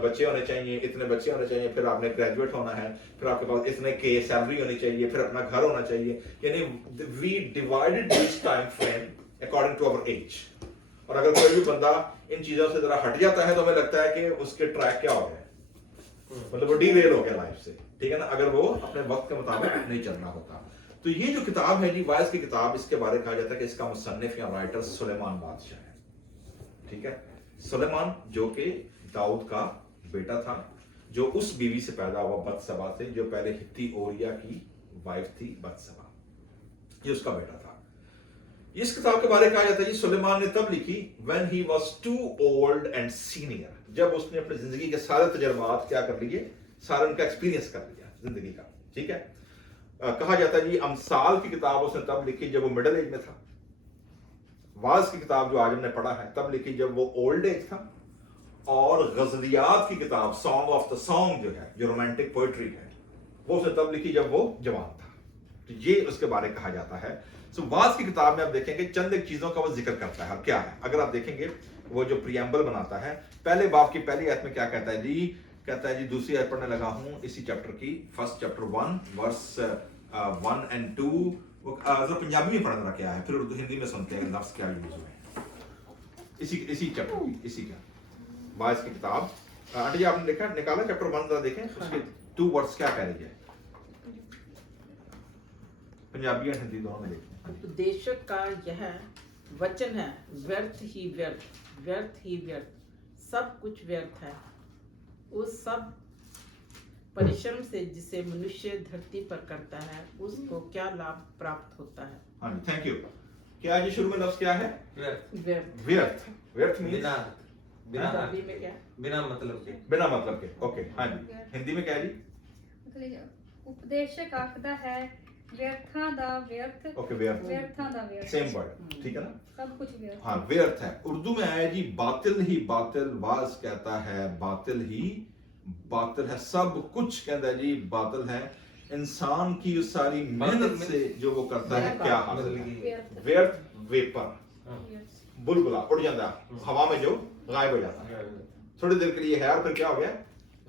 बच्चे होने चाहिए, इतने बच्चे होने चाहिए, फिर आपने ग्रेजुएट होना है, फिर आपके पास इतने के सैलरी होनी चाहिए, फिर अपना घर होना चाहिए। यानी we divided this time frame according to our age. और अगर कोई भी बंदा इन चीजों से जरा हट जाता है तो हमें लगता है कि उसके ट्रैक क्या हो गया, मतलब वो डीरेल हो गया लाइफ से, ठीक है ना, अगर वो अपने वक्त के मुताबिक नहीं चल रहा होता। तो ये जो किताब है जी, वाइज की किताब, इसके बारे में कहा जाता है कि इसका मुसन्निफ या राइटर सुलेमान बादशाह है, ठीक है। सुलेमान जो कि दाऊद का बेटा था, जो उस बीवी से पैदा हुआ बत्सबा से, जो पहले हित्ती ओरिया की वाइफ थी बत्सबा, ये उसका बेटा था। इस किताब के बारे में कहा जाता है कि सुलेमान ने तब लिखी when he was too old and senior, जब उसने अपनी जिंदगी के सारे तजर्बात क्या कर लिए, सारा उनका एक्सपीरियंस कर लिया जिंदगी का, ठीक है। कहा जाता है जी अमसाल की किताब उसने तब लिखी जब वो मिडिल एज में था। वाज की किताब जो आज हमने पढ़ा है तब लिखी जब वो ओल्ड एज था। और गजलियात की किताब सॉन्ग ऑफ द सॉन्ग जो है, जो रोमांटिक पोइट्री है, वो उसने तब लिखी जब वो जवान था। तो ये उसके बारे में कहा जाता है। सो वाज की किताब में आप देखेंगे चंद एक चीजों का वो जिक्र करता है। क्या है, अगर आप देखेंगे वो जो प्रियम्बल बनाता है, पहले बाब की पहली आयत में क्या कहता है जी, कहता है जी, दूसरी आयत पढ़ने लगा हूं इसी चैप्टर की, फर्स्ट चैप्टर 1 वर्स 1 and 2। वो पंजाबी में पढ़ना क्या है, फिर उर्दू हिंदी में सुनते हैं लफ्ज क्या यूज हुए, इसी चैप्टर की, इसी का वाइज की किताब। आंटी जी आपने देखा, निकाला चैप्टर 1 जरा देखें, उसके 2 वर्ड्स क्या कह रही है, पंजाबी और हिंदी दोनों में देखें। उपदेशक का यह वचन है, व्यर्थ ही व्यर्थ, व्यर्थ ही व्यर्थ, सब कुछ व्यर्थ है उस सब परिश्रम से जिसे मनुष्य धरती पर करता है, उसको क्या लाभ प्राप्त होता है। हाँ जी, थैंक यू। क्या जी शुरू में लफ्ज क्या है, व्यर्थ। व्यर्थ। व्यर्थ मींस बिना बिना पंजाबी में क्या? बिना मतलब के। बिना मतलब के। ओके, हाँ जी, हिंदी में क्या है जी, उपदेशक आखदा है व्यर्थां दा व्यर्थ, ओके, व्यर्थ, व्यर्थां दा व्यर्थ, सेम वर्ड, ठीक है ना। सब कुछ व्यर्थ। हाँ, व्यर्थ है। उर्दू में आया जी बातिल ही बातिल, वाज कहता है बातिल ही बातिल है, सब कुछ कहता है जी बातिल है। इंसान की उस सारी मेहनत से जो वो करता है क्या हासिल है, व्यर्थ, वेपर, बुलबुला उड़ जाता हवा में जो गायब हो जाता है, थोड़ी देर के लिए है और फिर क्या हो गया,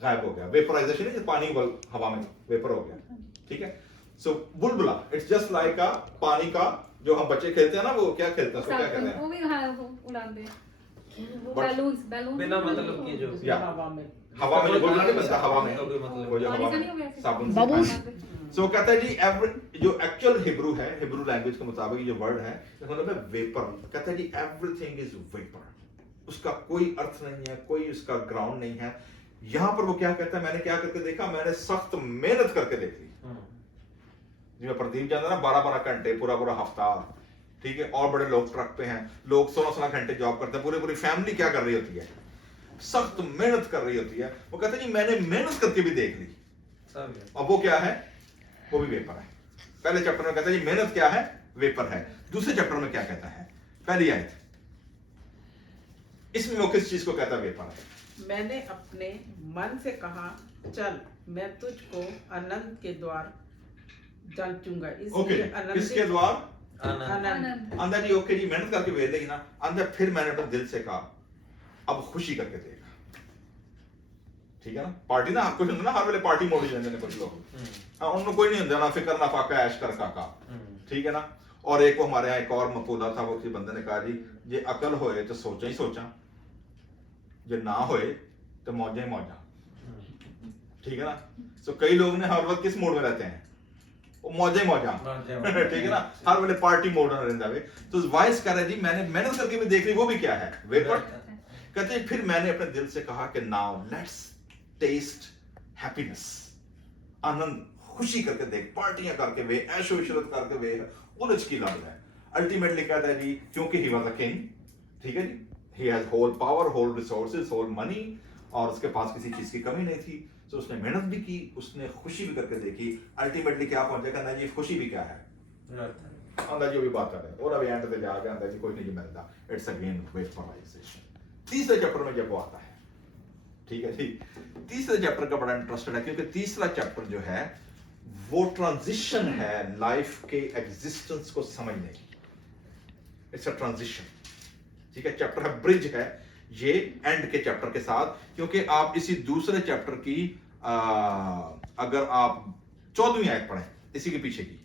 गायब हो गया। वेपराइजेशन है, पानी हवा में वेपर हो गया, ठीक है। सो बुलबुला इट्स जस्ट लाइक अ पानी का, जो हम बच्चे खेलते हैं ना, वो क्या खेलते हैं, उसको क्या कहते हैं, वो भी हाँ वो उड़ाते हैं, वो बैलून्स, बैलून बिना मतलब के जो या हवा में, हवा में जो बुलबुला नहीं बनता, हवा में कोई मतलब वो जो पानी हवा का नहीं हो में गया साबुन बबल्स। से। सो कहता है जी जो एक्चुअल हिब्रू है, हिब्रू लैंग्वेज के मुताबिक जो वर्ड है, मतलब है वेपर। कहता है जी एवरीथिंग इज वेपर, उसका कोई अर्थ नहीं है, कोई उसका ग्राउंड नहीं है। यहां पर वो क्या कहता है, मैंने क्या करके देखा, मैंने सख्त मेहनत करके देख ली। जिसमें प्रदीप जाता है ना 12-12 घंटे, पूरा हफ्ता, ठीक है। और बड़े लोग ट्रक पे हैं, लोग 16-16 घंटे जॉब करते हैं, पूरी फैमिली क्या कर रही होती है, सख्त मेहनत कर रही होती है। वो कहते हैं जी मैंने मेहनत करके भी देख ली, और वो क्या है, वो भी वेपर है। पहले चैप्टर में कहता है जी मेहनत क्या है, वेपर है। दूसरे चैप्टर में क्या कहता है, पहली आयत, इसमें वो किस चीज को कहता है, वेपर है। मैंने अपने मन से कहा चल मैं तुझको आनंद के द्वार जांचूंगा, ओके, इसलिए आनंद किसके द्वार, आनंद। अंदर जी, ओके जी, मेहनत करके भेज देगी ना अंदर, फिर मैंने अपने दिल से कहा अब खुशी करके देगा, ठीक है ना। पार्टी ना आपको ना हर वेले पार्टी मोड ही रहते कुछ लोग, हाँ उनको कोई नहीं होता ना फिक्र ना फाका ऐश कर काका, ठीक है ना। और एक वो हमारे यहाँ एक और मकूला था, वो किसी बंदे ने कहा जी जे अकल होए तो सोचा ही सोचा, जे ना होए तो मौजा ही मौजा, ठीक है ना। सो कई लोग ने हर वक्त किस मोड में रहते हैं, वो मौजे मौजा ठीक है ना, हर वेले पार्टी मोड में रहता है। तो वाइस कह रहा है जी मैंने मेहनत करके भी देख ली, वो भी क्या है, वेपर। कहते हैं फिर मैंने अपने दिल से कहा कि नाउ लेट्स टेस्ट हैप्पीनेस, आनंद खुशी करके देख, पार्टियां करके वे, ऐशो इशरत करके वे, उलझ की लग है। अल्टीमेटली कहता है जी क्योंकि ही वाज अ किंग, ठीक है जी, he has whole power, whole resources, whole money, और उसके पास किसी चीज की कमी नहीं थी। तो उसने मेहनत भी की, उसने खुशी भी करके देखी। अल्टीमेटली क्या पहुंचा, कहना जी खुशी भी क्या है, अंदर जो भी बात कर रहे हैं, और अभी एंड पे जाके अंदर जी कोई नहीं मिलता, इट्स अगेन वेपराइजेशन। तीसरे चैप्टर में जब वो आता है, ठीक है जी, तीसरे चैप्टर का बड़ा इंटरेस्टेड है, क्योंकि तीसरा चैप्टर जो है वो ट्रांजिशन है लाइफ के एग्जिस्टेंस को समझने की, इट्स अ ट्रांजिशन, ठीक है। चैप्टर है ब्रिज है, ये एंड के चैप्टर के साथ, क्योंकि आप इसी दूसरे चैप्टर की अगर आप 14वीं आयत पढ़ें, इसी के पीछे की,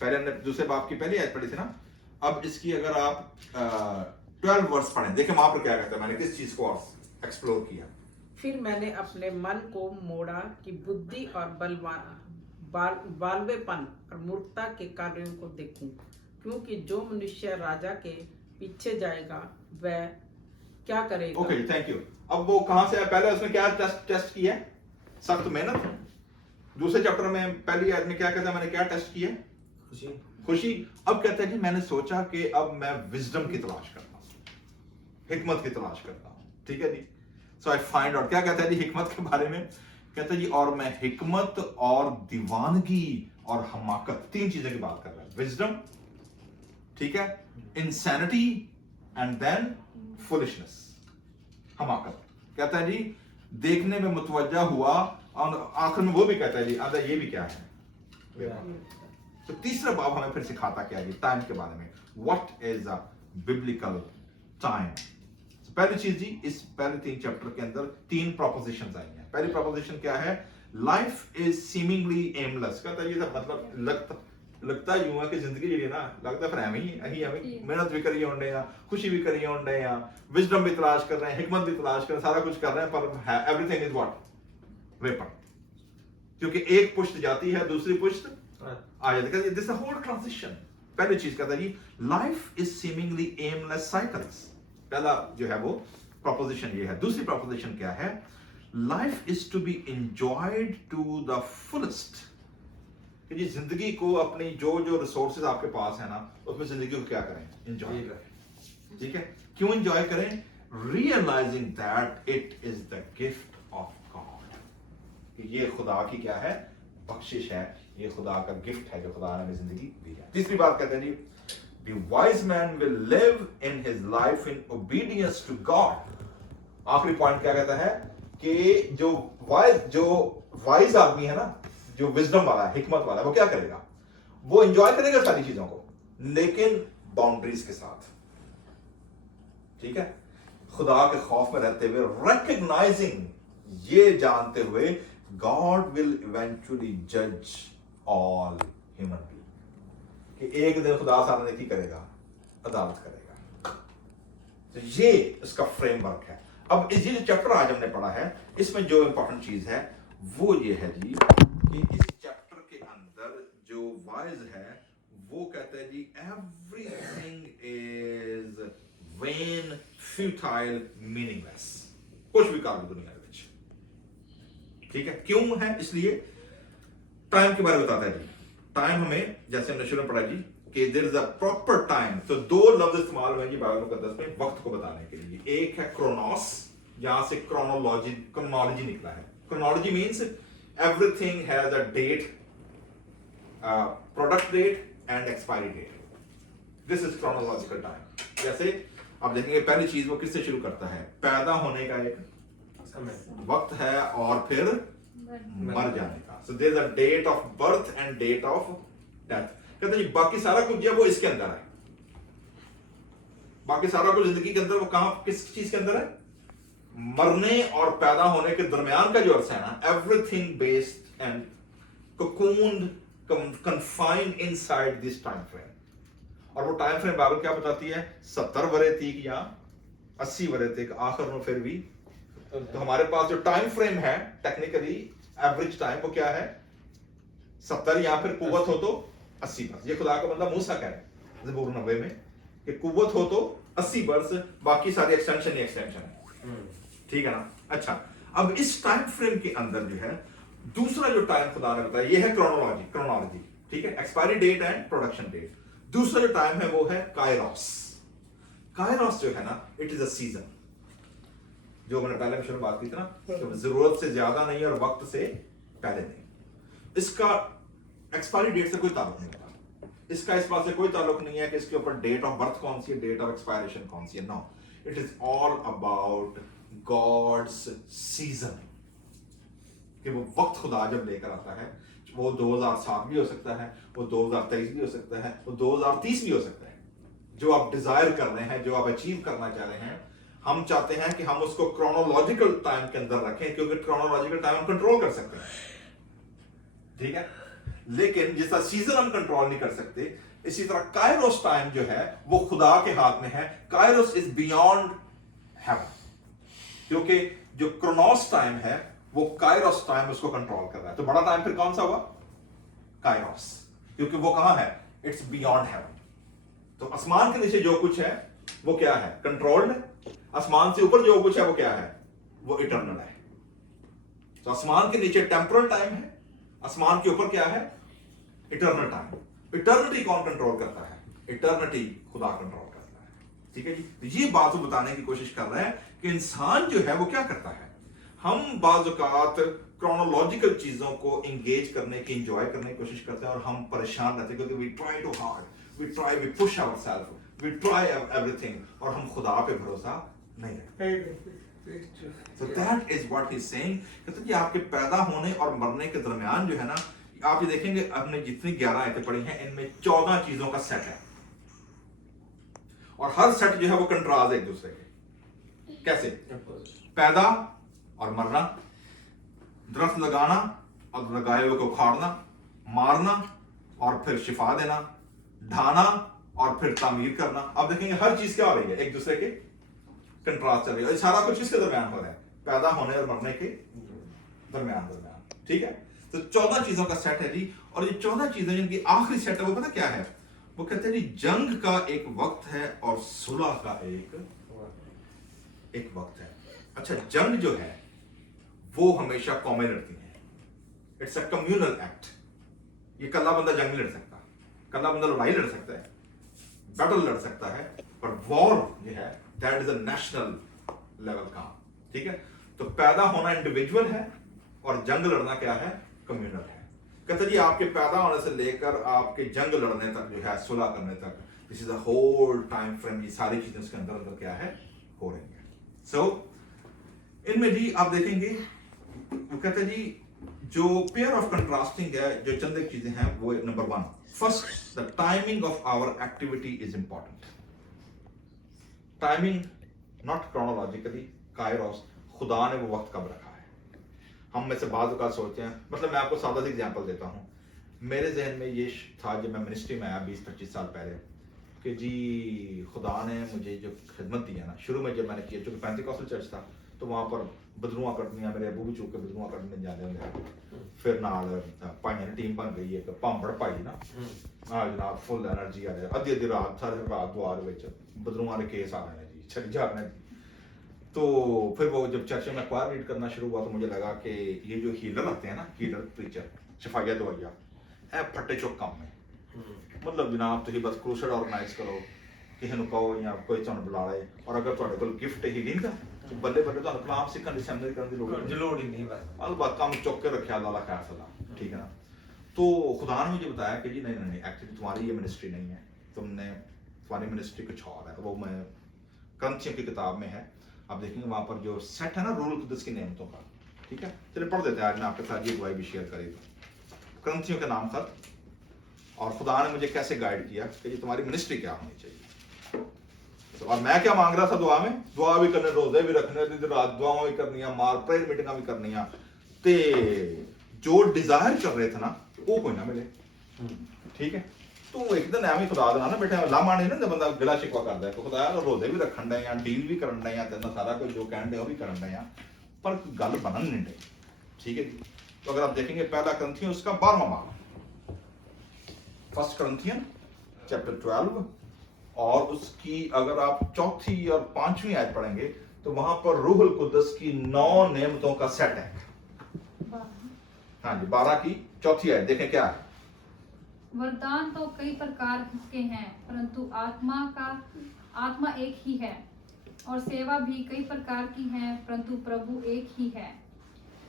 पहले हमने दूसरे बाब की पहली आयत पढ़ी थी ना, अब इसकी अगर आप 12 वर्स पढ़ें, देखें वहां पर क्या कहता है, मैंने किस चीज को एक्सप्लोर किया। फिर मैंने अपने मन को मोड़ा कि बुद्धि और बालवेपन और मूर्खता के कार्यों को देखूं, क्योंकि जो मनुष्य राजा के पीछे जाएगा वह क्या करेगा। Okay, thank you. अब वो कहां से है, पहले उसने क्या टेस्ट किया, सख्त मेहनत। दूसरे चैप्टर में पहली आयत में क्या कहता है, मैंने क्या टेस्ट किया, खुशी। अब कहता है जी मैंने सोचा कि अब मैं विजडम की तलाश करता हूं, हिकमत की तलाश करता हूं, ठीक है जी। सो आई फाइंड आउट, क्या कहता है जी हिकमत के बारे में, कहता है जी और मैं हिकमत और दीवानगी और हमाकत, तीन चीजें की बात कर रहा है, विजडम, ठीक है, इंसैनिटी एंड देन फुलिशनेस, हमाकत। कहता है जी देखने में मुतवज्जा हुआ, और आखिर में वो भी कहता है जी आधा ये भी क्या है। तो तीसरा बाब हमें फिर सिखाता क्या है जी टाइम के बारे में, what is a biblical time. पहली चीज जी, इस पहले 3 चैप्टर के अंदर 3 प्रोपोजिशंस आई हैं। पहली प्रोपोजिशन क्या है, लाइफ इज सीमिंगली एमलेस। कहता है ये मतलब लगता यूं है कि जिंदगी जी ना लगता फिर एम ही मेहनत भी करी होंडे हैं, खुशी भी करी होंडे हैं, विजडम भी तलाश कर रहे हैं, हिकमत भी तलाश कर रहे हैं, सारा कुछ कर रहे हैं, पर एवरीथिंग इज व्हाट, वेपर। क्योंकि एक पुष्ट जाती है, दूसरी पुष्ट आ जाती है। This whole transition. पहली चीज कहता है जी life is seemingly aimless cycles. पहला जो है वो प्रोपोजिशन ये है। दूसरी प्रोपोजिशन क्या है, life is to be enjoyed to the fullest. कि जी जिंदगी को अपनी जो रिसोर्सेज आपके पास है ना, उसमें जिंदगी को क्या करें, एंजॉय करें, ठीक है। क्यों एंजॉय करें, realising that it is the gift of God, कि ये खुदा की क्या है, बख्शिश है, ये खुदा का गिफ्ट है जो खुदा ने हमें जिंदगी दी है। तीसरी बात कहते हैं जी the wise man will live in his life in obedience to God। आखिरी पॉइंट क्या कहता है कि जो वाइज आदमी है ना, जो विजडम वाला है, हिकमत वाला है, वो क्या करेगा, वो एंजॉय करेगा सारी चीजों को, लेकिन बाउंड्रीज के साथ, ठीक है, खुदा के खौफ में रहते हुए, रिकॉग्नाइजिंग, ये जानते हुए गॉड विल इवेंचुअली जज ऑल ह्यूमन बीइंग, कि एक दिन खुदा सामने की करेगा, अदालत करेगा। तो ये इसका फ्रेमवर्क है। अब ये जो चैप्टर आज हमने पढ़ा है, इसमें जो इंपॉर्टेंट चीज है वो ये है जी कि इस चैप्टर के अंदर जो वाइज है वो कहता है जी everything is vain, futile, meaningless. कुछ भी काम दुनिया में, ठीक है। क्यों है, इसलिए टाइम के बारे में बताता है जी। टाइम हमें, जैसे हमने शुरू में पढ़ा जी कि there is a proper time. तो 2 लफ्ज इस्तेमाल हुए जी बाइबल मुकद्दस में वक्त को बताने के लिए। एक है क्रोनोस, यहां से क्रोनोलॉजी निकला है। Chronology means everything has a date, product date and expiry date. This is chronological time. जैसे आप देखेंगे पहली चीज वो किससे शुरू करता है, पैदा होने का एक वक्त है और फिर मर जाने का। So there is a date of birth and date of death. कहते हैं बाकी सारा कुछ जो है वो इसके अंदर है, बाकी सारा कुछ जिंदगी के अंदर वो कहां, किस चीज के अंदर है, मरने और पैदा होने के दरमियान का जो अर्थ है ना, everything based and cocooned, confined inside this time frame। और वो टाइम फ्रेम बाइबल क्या बताती है, 70 वरे तक या 80 वरे तक, आखिर में फिर भी। तो हमारे पास जो टाइम फ्रेम है टेक्निकली एवरेज टाइम वो क्या है, 70, या फिर कुव्वत हो तो 80 वर्ष। ये खुदा का बंदा मूसा कह रहा है ज़बूर 90 में कि कुव्वत हो तो 80 वर्ष, बाकी सारी एक्सटेंशन ही एक्सटेंशन है, ठीक है ना। अच्छा, अब इस टाइम फ्रेम के अंदर जो है दूसरा जो टाइम खुदा ने बताया, ये है क्रोनोलॉजी, ठीक है, expiry date and production date. दूसरा जो टाइम है वो है काइरोस। काइरोस जो है ना, इट इज अ सीजन, जो मैंने पहले में शुरू बात की थी ना, तो जरूरत से ज्यादा नहीं और वक्त से पहले नहीं। इसका एक्सपायरी डेट से कोई ताल्लुक नहीं होता, इसका इस बात से कोई ताल्लुक नहीं है कि इसके ऊपर डेट ऑफ बर्थ कौन सी है, डेट ऑफ एक्सपायरेशन कौन सी है। No, it is all about God's season, कि वो वक्त खुदा जब लेकर आता है, वो 2007 भी हो सकता है, वो 2023 भी हो सकता है, वो 2030 भी हो सकता है। जो आप डिजायर कर रहे हैं, जो आप अचीव करना चाह रहे हैं, हम चाहते हैं कि हम उसको क्रोनोलॉजिकल टाइम के अंदर रखें, क्योंकि क्रोनोलॉजिकल टाइम हम कंट्रोल कर सकते हैं, ठीक है। लेकिन जिस तरह सीजन हम कंट्रोल नहीं कर सकते, इसी तरह कायरोस टाइम जो है वो खुदा के हाथ में है। कायरोस इज बियॉन्ड हेवन, क्योंकि जो क्रोनोस टाइम है वो कायरोस टाइम उसको कंट्रोल कर रहा है। तो बड़ा टाइम फिर कौन सा हुआ? कायरोस, क्योंकि वो कहां है? It's beyond haven. तो आसमान के नीचे जो कुछ है वो क्या है? कंट्रोल्ड है। आसमान से ऊपर जो कुछ है वो क्या है? वो इटर्नल है। तो आसमान के नीचे टेम्पोरल टाइम है, आसमान के ऊपर क्या है? Eternal time. इटर्निटी कौन कंट्रोल करता है? इटर्निटी खुदा कंट्रोल करता है, ठीक है जी। तो ये बात बताने की कोशिश कर रहे हैं कि इंसान जो है वो क्या करता है। हम बाज़ औक़ात क्रोनोलॉजिकल चीजों को एंगेज करने की, एंजॉय करने की कोशिश करते हैं और हम परेशान रहते हैं, क्योंकि we try too hard, we push ourselves, we try everything, और हम खुदा पे भरोसा नहीं रखते। So that is what he's saying। कहते हैं कि आपके पैदा होने और मरने के दरमियान जो है ना, आप ये देखेंगे आपने जितनी 11 आयतें पढ़ी हैं इनमें 14 चीजों का सेट है, और हर सेट जो है वो कंट्रास्ट एक दूसरे के। कैसे? पैदा और मरना, दरख्त लगाना और लगाए हुए को उखाड़ना, मारना और फिर शिफा देना, ढाना और फिर तामीर करना। अब देखेंगे हर चीज क्या हो रही है? एक दूसरे के कंट्रास्ट चल रही है। सारा कुछ किसके दरमियान हो रहा है? पैदा होने और मरने के दरमियान, ठीक है। तो 14 चीजों का सेट है जी। और ये 14 चीजें जिनकी आखिरी सेट है वो पता क्या है? वो कहते हैं जी जंग का एक वक्त है और सुलह का एक वक्त है। अच्छा, जंग जो है वो हमेशा कौमें लड़ती हैं। It's a communal act. ये कल्ला बंदा जंग नहीं लड़ सकता, कल्ला बंदा लड़ाई लड़ सकता है, बैटल लड़ सकता है, पर वॉर जो है that is a national level का, ठीक है। तो पैदा होना इंडिविजुअल है और जंग लड़ना क्या है? कम्युनल है। कहते जी आपके पैदा होने से लेकर आपके जंग लड़ने तक जो है, सुलह करने तक, this is a whole time frame. ये सारी चीजें उसके अंदर अंदर क्या है? हो रही है। सो इनमें जी आप देखेंगे वो कहते जी जो पेयर ऑफ कंट्रास्टिंग है, जो चंद एक चीजें हैं वो number 1, first the timing of our activity is important. Timing not chronologically, kairos, खुदा ने वो वक्त कब रखा है। हम में से बाद का सोचते हैं, मतलब मैं आपको सादा सी एग्जांपल देता हूँ। मेरे जहन में ये था जब मैं मिनिस्ट्री में आया 20-25 साल पहले, कि जी खुदा ने मुझे जो खिदमत दी है ना, शुरू में जब मैंने किया, चूंकि पेंटिकॉस्टल चर्च था तो वहाँ पर बदरुआ कटनियाँ, मेरे अबू भी चूंकि बदरुआ कटने जाते होंगे, फिर नाल भाइयों की टीम बन गई एक भांबड़ भाई ना, हाँ जनाब फुल एनर्जी आ रही, अद्धी रात सारी रात दुआर विच बदरुआ के केस आ रहे हैं जी, छड़ी जा रहे हैं। तो फिर वो जब चर्च में क्वायर रीड करना शुरू हुआ तो मुझे लगा कि ये जो हीलर आते हैं ना, हीलर प्रीचर, शफाया दवाइया है फट्टे चुक काम में, मतलब जनाब तुम बस क्रूसेड ऑर्गेनाइज करो, किसी को कहो या कोई तुहानू बुला ले, और अगर तुहाडे कोल गिफ्ट हीलिंग दा तो बल्ले बल्ले तुहानू कलाम सीखण दी सेमिनरी करन दी लोड़ ही नहीं, बस अलबत्ता काम चुक के रखा अल्लाह खैर सदा, ठीक है ना। तो खुदा ने मुझे बताया कि जी नहीं नहीं एक्चुअली तुम्हारी ये मिनिस्ट्री नहीं है, तुमने तुम्हारी मिनिस्ट्री कुछ और है। वो मैं क्रंथियों की किताब में है, आप देखेंगे वहां पर जो सेट है ना रूल कुदस की नेमतों का, ठीक है। चलिए पढ़ देते हैं, आज मैं आपके साथ ये दुआई भी शेयर करी। तो क्रंथियों के नाम खत, और खुदा ने मुझे कैसे गाइड किया कि ये तुम्हारी मिनिस्ट्री क्या होनी चाहिए। तो और मैं क्या मांग रहा था दुआ में, दुआ भी करने, रोजे भी रखने, रात दुआओं भी करनी, मार प्रेयर मीटिंगां भी करनी, ते जो डिजायर कर रहे थे ना वो कोई ना मिले, ठीक है। तो एक दिन एवं खुदा देना ना बेटा लामा नहीं ना, बंदा गिला शिकवा करता है, तो खुदा रोजे भी रखन डे या डील भी करन डे या तेना सारा कुछ जो कहन डे वो भी करन डे, पर गल बनन नहीं डे, ठीक है जी। तो अगर आप देखेंगे पहला क्रंथियन उसका 12वां बाब, फर्स्ट क्रंथियन चैप्टर 12, और उसकी अगर आप चौथी और 5वीं आयत पढ़ेंगे तो वहां पर रूहुल कुदस की 9 नेमतों का सेट है। हाँ जी, 12 की चौथी आयत देखें क्या है। वरदान तो कई प्रकार के हैं, परंतु आत्मा एक ही है, और सेवा भी कई प्रकार की हैं, परंतु प्रभु एक ही है,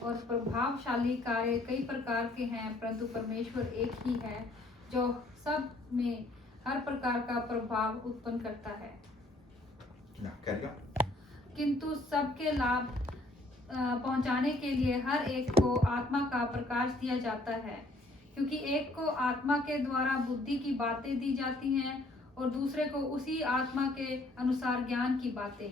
और प्रभावशाली कार्य कई प्रकार के हैं, परंतु परमेश्वर एक ही है, जो सब में हर प्रकार का प्रभाव उत्पन्न करता है। किंतु सबके लाभ पहुंचाने के लिए हर एक को आत्मा का प्रकाश दिया जाता है, क्योंकि एक को आत्मा के द्वारा बुद्धि की बातें दी जाती हैं और दूसरे को उसी आत्मा के अनुसार ज्ञान की बातें।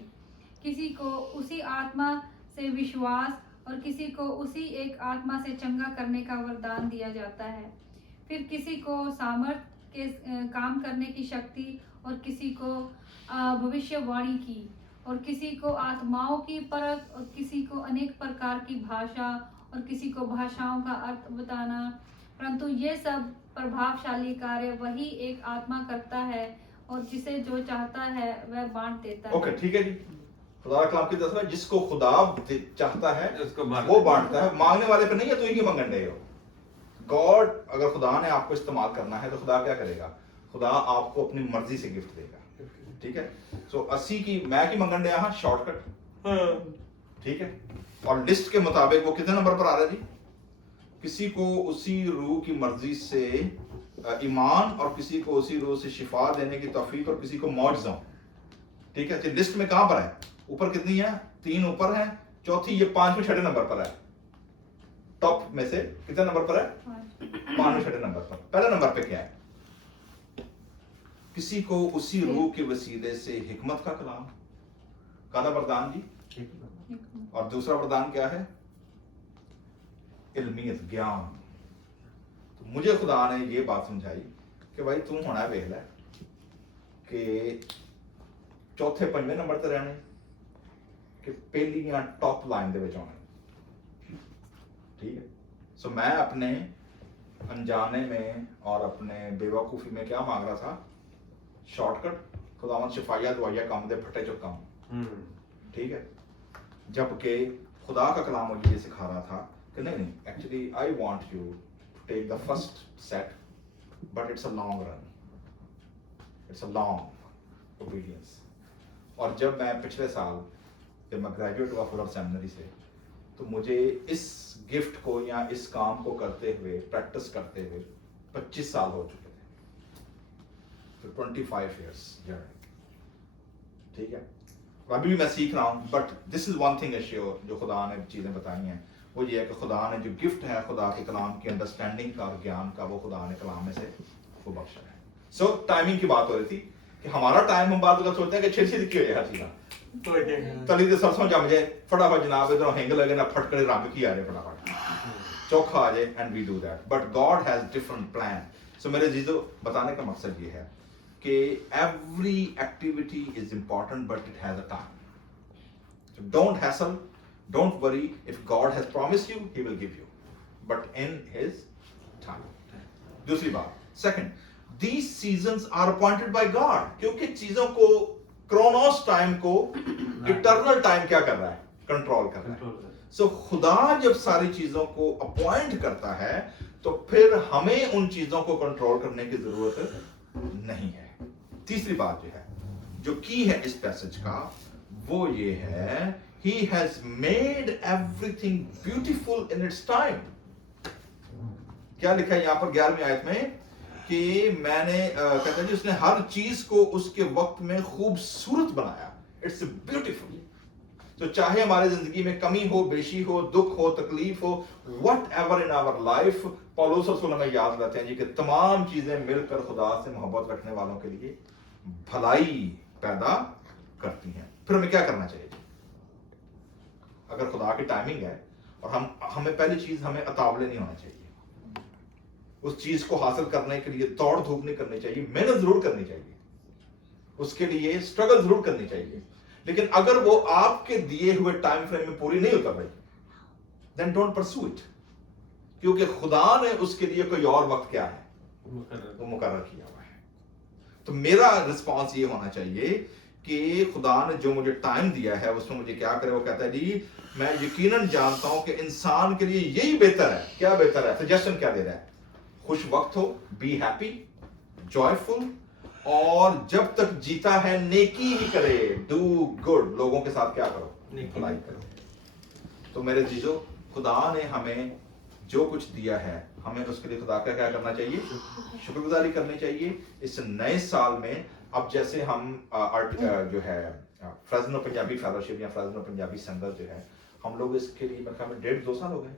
किसी को उसी आत्मा से विश्वास और किसी को उसी एक आत्मा से चंगा करने का वरदान दिया जाता है। फिर किसी को सामर्थ के काम करने की शक्ति और किसी को भविष्यवाणी की और किसी को आत्माओं की परख और किसी को अनेक प्रकार की भाषा और किसी को भाषाओं का अर्थ बताना। परंतु ये सब प्रभावशाली कार्य वही एक आत्मा करता है और जिसे जो चाहता है वह बांट देता है। ओके, ठीक है जी। खुदा का कलाम की तरफ है, जिसको खुदा चाहता है उसको बांट वो बांटता है। मांगने वाले पे नहीं है, तो ही मंगन हो। गॉड, अगर खुदा ने आपको इस्तेमाल करना है तो खुदा क्या करेगा? खुदा आपको अपनी मर्जी से गिफ्ट देगा। ठीक है। सो 80 की मैं की मंगन यहाँ शॉर्टकट, ठीक है। और लिस्ट के मुताबिक वो कितने नंबर पर आ रहा है जी? किसी को उसी रूह की मर्जी से ईमान और किसी को उसी रूह से शिफा देने की तौफीक और किसी को मौजज़ों। ठीक है। तो लिस्ट में कहां पर है? ऊपर कितनी है? 3 ऊपर है, चौथी ये 5वें 6ठे नंबर पर है। टॉप में से कितने नंबर पर है? 5वें 6ठे नंबर पर। पहले नंबर पे क्या है? किसी को उसी रूह के वसीले से हिकमत का कलाम, काला वरदान जी। और दूसरा वरदान क्या है? इल्मियत, ज्ञान। तो मुझे खुदा ने ये बात समझाई कि भाई तू होना वेख लै कि चौथे 5वें नंबर ते रहने कि पहली या टॉप लाइन दे विच आना। ठीक है। सो मैं अपने अनजाने में और अपने बेवकूफी में क्या मांग रहा था? शॉर्टकट, खुदावन शिफाया दवाइया काम दे फटे चो काम। ठीक है। जबकि खुदा का कलाम मुझे ये सिखा रहा था कि नहीं, actually I want you to take the first set, but it's a long run, it's a long obedience. और जब मैं पिछले साल जब मैं ग्रेजुएट हुआ फुलर सेमिनरी से, तो मुझे इस गिफ्ट को या इस काम को करते हुए, प्रैक्टिस करते हुए 25 साल हो चुके थे। तो 25 इयर्स जर्नी। ठीक है। अभी भी मैं सीख रहा हूँ, but this is one thing assure, जो खुदा ने चीजें बताई हैं वो ये है कि खुदा ने जो गिफ्ट है खुदा के कलाम की अंडरस्टैंडिंग का और ज्ञान का, वो खुदा ने कलाम में से वो बख्शा है। सो टाइमिंग की बात हो रही थी कि हमारा टाइम, हम बात अगर सोचते हैं कि छेती छेती क्यों हर चीज़ तली दे सरसों जम जाए फटाफट, जनाब इधर हिंग लगे ना फटकड़े रंग की आ जाए फटाफट चोखा आ जाए, and we do that. But God has different plan. So मेरे जीजो, बताने का मकसद ये है कि every activity is important, but it has a time. So don't hassle, don't worry. If God has promised you, He will give you, but in His time. दूसरी बात, second, these seasons are appointed by God, क्योंकि चीजों को Kronos time को eternal time क्या कर रहा है? कंट्रोल कर रहा है। So खुदा जब सारी चीजों को अपॉइंट करता है तो फिर हमें उन चीजों को कंट्रोल करने की जरूरत नहीं है। तीसरी बात जो है, जो की है इस पैसेज का, वो ये है, He has made everything beautiful in its time। क्या लिखा है यहाँ पर 11वीं आयत में कि मैंने कहता है जी उसने हर चीज को उसके वक्त में खूबसूरत बनाया। It's beautiful. तो चाहे हमारे जिंदगी में कमी हो, बेशी हो, दुख हो, तकलीफ हो, whatever in our life, पौलुस रसूल हमें याद दिलाते हैं जी कि तमाम चीजें मिलकर खुदा से मोहब्बत रखने वालों के लिए भलाई पैदा करती हैं। फिर हमें क्या करना चाहिए? अगर खुदा की टाइमिंग है और हमें पहली चीज, हमें अतावले नहीं होना चाहिए। उस चीज को हासिल करने के लिए दौड़ धूप नहीं करनी चाहिए, मेहनत जरूर करनी चाहिए, उसके लिए स्ट्रगल जरूर करनी चाहिए। लेकिन अगर वो आपके दिए हुए टाइम फ्रेम में पूरी नहीं उतर रही, देन डोंट परस्यू इट, क्योंकि खुदा ने उसके लिए कोई और वक्त क्या है वो मुकर्रर किया हुआ है। तो मेरा रिस्पॉन्स ये होना चाहिए कि खुदा ने जो मुझे टाइम दिया है उसमें मुझे क्या करे। वो कहता है जी मैं यकीनन जानता हूं कि इंसान के लिए यही बेहतर है। क्या बेहतर है? सजेशन क्या दे रहा है? खुश वक्त हो, बी हैप्पी, जॉयफुल, और जब तक जीता है नेकी ही करे, डू गुड, लोगों के साथ क्या करो? भलाई करो। तो मेरे जीजो, खुदा ने हमें जो कुछ दिया है, हमें उसके लिए खुदा का क्या करना चाहिए? शुक्रगुजारी करनी चाहिए। इस नए साल में अब जैसे हम जो है फ्रेज़नो पंजाबी फेलोशिप या फ्रेज़नो पंजाबी संगत जो है, हम लोग इसके लिए मतलब हमें 1.5-2 साल हो गए,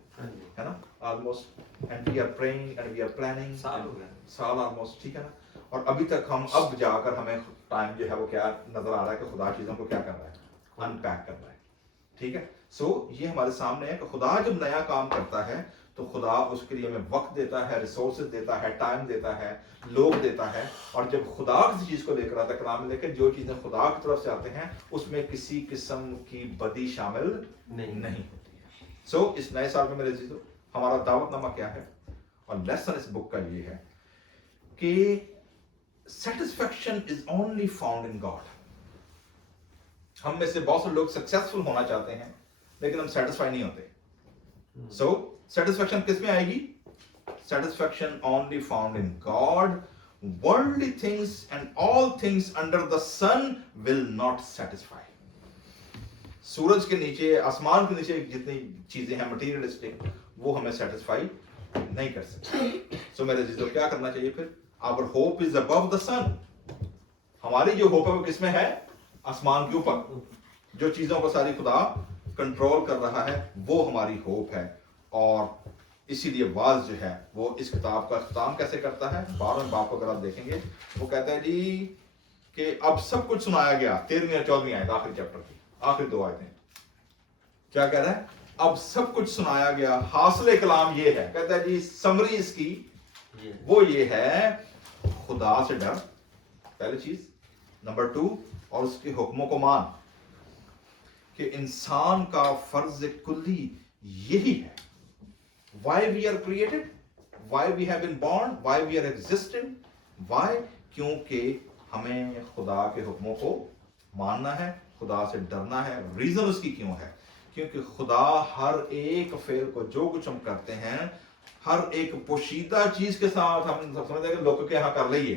है ना, almost, and we are praying and we are planning, साल ऑलमोस्ट, ठीक है ना। और अभी तक हम अब जाकर हमें टाइम जो है वो क्या नजर आ रहा है कि खुदा चीजों को क्या कर रहा है? अनपैक कर रहा है। ठीक है, सो ये हमारे सामने है कि खुदा जब नया काम करता है तो खुदा उसके लिए हमें वक्त देता है, रिसोर्सेज देता है, टाइम देता है, लोग देता है। और जब खुदा किसी चीज को लेकर आता है, कलाम में लेकर जो चीजें खुदा की तरफ से आते हैं उसमें किसी किस्म की बदी शामिल नहीं होती है। सो इस नए साल में मेरे अजीजों हमारा दावतनामा क्या है और लेसन इस बुक का ये है कि satisfaction is only found in God. हम में से बहुत से लोग सक्सेसफुल होना चाहते हैं लेकिन हम सेटिस्फाई नहीं होते। सो सेटिस्फैक्शन किस में आएगी? Satisfaction only found in God. Worldly things and all things under the sun will not satisfy. सूरज के नीचे, आसमान के नीचे जितनी चीजें हैं मटीरियलिस्टिक, वो हमें सेटिस्फाई नहीं कर सकते। सो मेरे जीजों क्या करना चाहिए फिर? Our hope is above the sun. हमारी जो होप है वो किसमें है? आसमान के ऊपर। जो चीजों को सारी खुदा कंट्रोल कर रहा है वो हमारी होप है। और इसीलिए वाज जो है वो इस किताब का इख्तिताम कैसे करता है? 12वें बाब को अगर आप देखेंगे वो कहता है जी कि अब सब कुछ सुनाया गया। 13वीं और 14वीं आयत, आखिरी चैप्टर की आखिरी 2 आयतें क्या कह रहा है? अब सब कुछ सुनाया गया। हासिल कलाम ये है, कहता है जी समरी इसकी वो ये है, खुदा से डर पहली चीज, नंबर 2 और उसके हुक्मों को मान। कि इंसान का फर्ज कुल्ली यही है। Why we are created, why we have been born, why we are existing, why? क्योंकि हमें खुदा के हुक्मों को मानना है, खुदा से डरना है। रीजन उसकी क्यों है? क्योंकि खुदा हर एक फेल को, जो कुछ हम करते हैं, हर एक पोशीदा चीज के साथ हम समझते हैं कि लोगों के यहाँ कर लिए,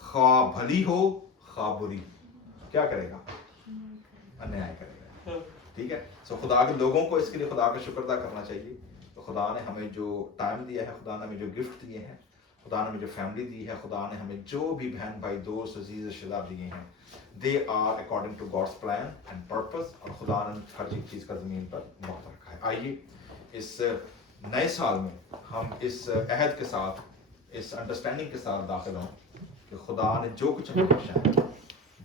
खा भली हो खा बुरी, क्या करेगा? अन्याय करेगा। ठीक है, सो खुदा के लोगों को इसके लिए खुदा का शुक्र अदा करना चाहिए। तो खुदा ने हमें जो टाइम दिया है, खुदा ने हमें जो गिफ्ट दिए हैं, खुदा ने हमें जो फैमिली दी है, खुदा ने हमें जो भी बहन भाई दोस्त अजीज रिश्तेदार दिए हैं, they are according to God's plan and purpose. और खुदा ने हर एक चीज का जमीन पर वक्त रखा है। आइए इस नए साल में हम इस अहद के साथ, इस अंडरस्टैंडिंग के साथ दाखिल हों कि खुदा ने जो कुछ हमें बख्शा है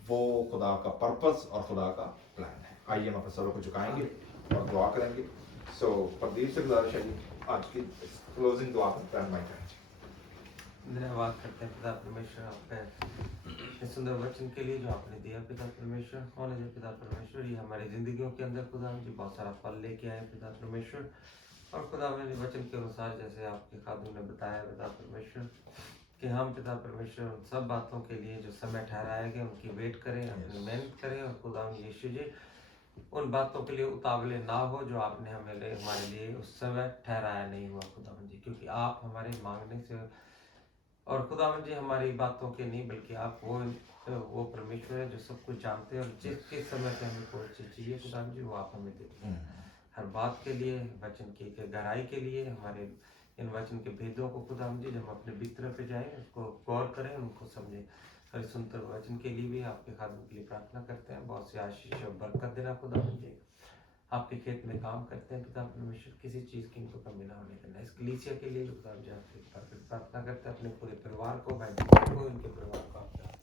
वो खुदा का पर्पस और खुदा का प्लान है। आइए हम अपने सरों को झुकाएंगे और दुआ करेंगे। सो प्रदीप से गुजारिश है आज की क्लोजिंग दुआ में प्लान माइक करेंगे। धन्यवाद करते हैं पिता परमेश्वर आपका इस सुंदर वचन के लिए जो आपने दिया पिता परमेश्वर। कौन है जो पिता परमेश्वर ये हमारी जिंदगियों के अंदर खुदा जी बहुत सारा फल लेके आए पिता परमेश्वर। और खुदा मेरे वचन के अनुसार जैसे आपके खादम ने बताया पिता परमेश्वर कि हम पिता परमेश्वर उन सब बातों के लिए जो समय ठहराया गया उनकी वेट करें, अपनी मेहनत करें। और खुदा यीशु जी उन बातों के लिए उतावले ना हो जो आपने हमारे लिए उस समय ठहराया नहीं हुआ खुदा जी, क्योंकि आप हमारे मांगने से और खुदा जी हमारी बातों के नहीं बल्कि आप वो परमेश्वर है जो सब कुछ जानते हैं। और जिस समय पे हमें कोई चीज़ चाहिए खुदा जी वो आप हमें देते हैं। हर बात के लिए, वचन की गहराई के लिए, हमारे इन वचन के भेदों को खुदा जी जब हम अपने भीतर पे जाएं, उसको गौर करें, उनको समझें। हर सुनते वचन के लिए भी आपके खादम के लिए प्रार्थना करते हैं। बहुत सी आशीष और बरकत देना खुदा जी। आपके खेत में काम करते हैं पिता परमेश्वर, किसी चीज़ की इनको कमी ना होने देना। इस कलीसिया के लिए खुदा जी आपसे प्रार्थना करते हैं, अपने पूरे परिवार को, भाई को, इनके परिवार को आप